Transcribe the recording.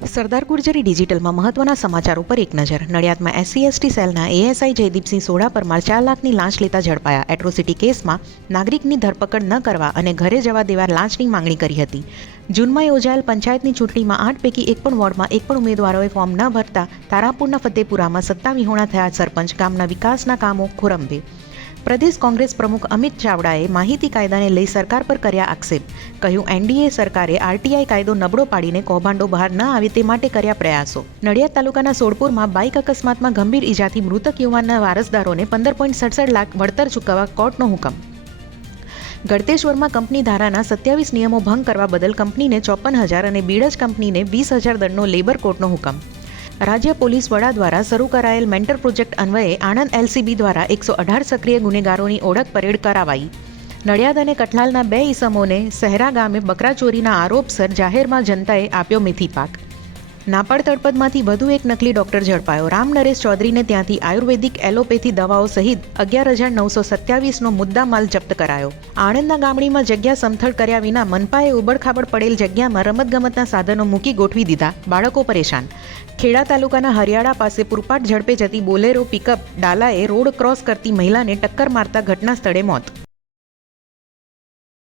સરદાર ગુર્જરી ડિજિટલમાં મહત્વના સમાચારો પર એક નજર. નડિયાદમાં SC/ST સેલના ASI જયદીપસિંહ સોઢા પરમાર 4 લાખની લાંચ લેતા ઝડપાયા. એટ્રોસિટી કેસમાં નાગરિકની ધરપકડ ન કરવા અને ઘરે જવા દેવા લાંચની માંગણી કરી હતી. જૂનમાં યોજાયેલ પંચાયતની ચૂંટણીમાં 8 પૈકી એક પણ વોર્ડમાં એક પણ ઉમેદવારોએ ફોર્મ ન ભરતા તારાપુરના ફતેપુરામાં સત્તા વિહોણા થયા સરપંચ. ગામના વિકાસના કામો ખોરંભે. પ્રદેશ કોંગ્રેસ પ્રમુખ અમિત ચાવડાએ માહિતી કાયદાને લઈ સરકાર પર કર્યા આક્ષેપ. કહ્યું, NDA સરકારે RTI કાયદો નબળો પાડીને કૌભાંડો બહાર ન આવે તે માટે કર્યા પ્રયાસો. નડિયાદ તાલુકાના સોડપુરમાં બાઇક અકસ્માતમાં ગંભીર ઈજાથી મૃતક યુવાનના વારસદારોને 15.67 લાખ વળતર ચૂકવવા કોર્ટનો હુકમ. ગળતેશ્વરમાં કંપની ધારાના 27 નિયમો ભંગ કરવા બદલ કંપનીને 54,000 અને બીડજ કંપનીને 20,000 દંડનો લેબર કોર્ટનો હુકમ. રાજ્ય પોલીસ વડા દ્વારા શરૂ કરાયેલ મેન્ટર પ્રોજેક્ટ અન્વયે આણંદ LCB દ્વારા 118 સક્રિય ગુનેગારોની ઓળખ પરેડ કરાવાઈ. નડિયાદ અને કઠલાલના 2 ઈસમોને સહેરા ગામે બકરા ચોરીના આરોપસર જાહેરમાં જનતાએ આપ્યો મેથી પાક. નાપડ તળપદમાંથી વધુ એક નકલી ડોક્ટર ઝડપાયો. રામ નરેશ ચૌધરીને ત્યાંથી આયુર્વેદિક એલોપેથી દવાઓ સહિત 11,927નો મુદ્દામાલ જપ્ત કરાયો. આણંદના ગામડીમાં જગ્યા સમથળ કર્યા વિના મનપાએ ઉબડખાબડ પડેલ જગ્યામાં રમતગમતના સાધનો મૂકી ગોઠવી દીધા. બાળકો પરેશાન. ખેડા તાલુકાના હરિયાળા પાસે પૂરપાટ ઝડપે જતી બોલેરો પિકઅપ ડાલાએ રોડ ક્રોસ કરતી મહિલાને ટક્કર મારતા ઘટના સ્થળે મોત.